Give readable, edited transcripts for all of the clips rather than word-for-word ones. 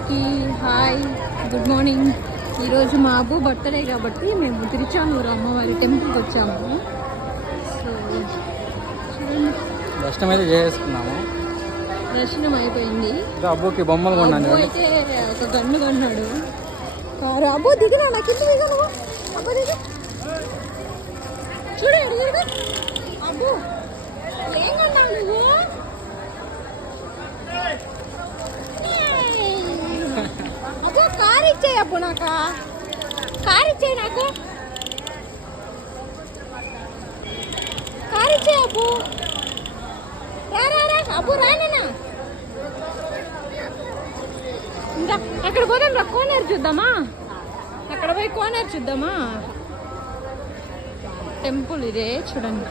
అందరికీ hi, good morning. ఈరోజు మా అబ్బు బర్త్డే కాబట్టి మేము తిరుచానూరు అమ్మవారి టెంపుల్కి వచ్చాము. సో చూడండి, దర్శనం అయితే చేసుకున్నాము. దర్శనం అయిపోయింది. అబ్బుకి బొమ్మలు కొన్నాను. అబ్బు అయితే ఒక గన్ను కొన్నాడు. అబ్బు దిగినా, నా కింద దిగాను. అబ్బు దిగు, చూడు ఎడుగు. అబ్బు ఏం కొన్నావు నువ్వు? అబ్బో కార్ ఇచ్చేయి అబ్బు, నాకు కార్ ఇచ్చేయి, నాకు కార్ ఇచ్చేయి అబ్బు. రా రా రా అబ్బు, రానేనా? ఇంకా అక్కడ పోదాం రా, కోనేరు చూద్దామా? అక్కడ పోయి కోనేరు చూద్దామా? టెంపుల్ ఇదే చూడండి.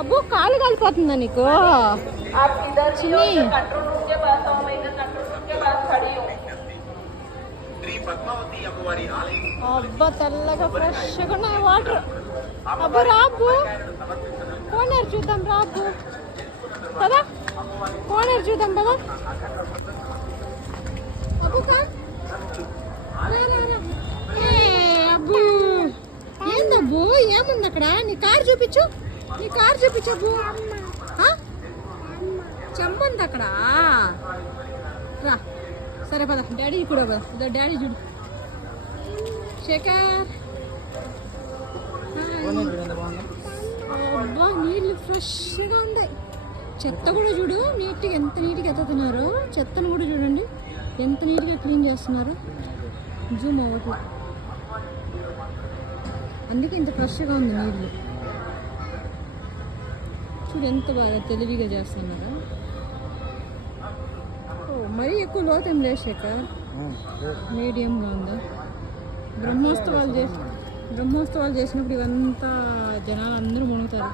అబ్బో కాలు కాలిపోతుందా నీకు? చిన్ని అబ్బా తెల్లగా ఫ్రెష్గా ఉన్నాయి వాటర్. అబ్బు రాబ్బు, కోనేరు చూద్దాం రాబ్బు కదా, కోనేరు చూద్దాం కదా. అబ్బు కా అబ్బు ఏందబ్బు, ఏముంది అక్కడ? నీ కారు చూపించు, నీ కారు చూపించు అబ్బు. చెమ్మంది అక్కడ. రా సరే పద, డాడీ కూడా పద. డాడీ చూడు, శేఖర్. అబ్బా నీళ్ళు ఫ్రెష్గా ఉన్నాయి. చెత్త కూడా చూడు నీట్గా, ఎంత నీట్గా ఎత్తుతున్నారు. చెత్తను కూడా చూడండి ఎంత నీట్గా క్లీన్ చేస్తున్నారు. జూమ్ అవ్వట్లా, అందుకే ఇంత ఫ్రెష్గా ఉంది నీళ్ళు. చూడు ఎంత బాగా తెలివిగా చేస్తున్నారా. ఓ మరీ ఎక్కువ లోతేం లేదు శేఖర్, మీడియంగా ఉందా. బ్రహ్మోత్సవాలు చేసినప్పుడు ఇవంతా జనాలు అందరూ మునుగుతారు.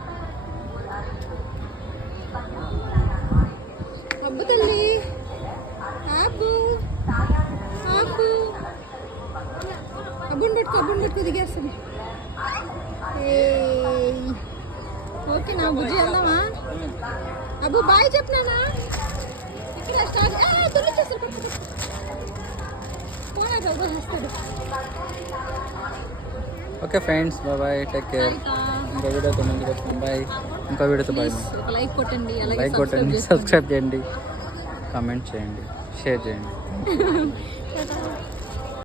అబ్బు తల్లి, అబ్బు అబ్బు అబ్బుని పెట్టుకో దిగేస్తుంది. ఓకే నా బుజ్జి, వెళ్దామా? అబ్బు బాయ్ చెప్పినానా? ఇక్కడ స్టార్ట్ దొరికేస్తాడు, వస్తాడు. Okay friends, bye, take care. ఇంకో వీడియోతో ముందుకు వస్తాం. బాయ్. ఇంకో వీడియోతో బాయ్. లైక్ కొట్టండి, లైక్ కొట్టండి, సబ్స్క్రైబ్ చేయండి, కామెంట్ చేయండి, షేర్ చేయండి.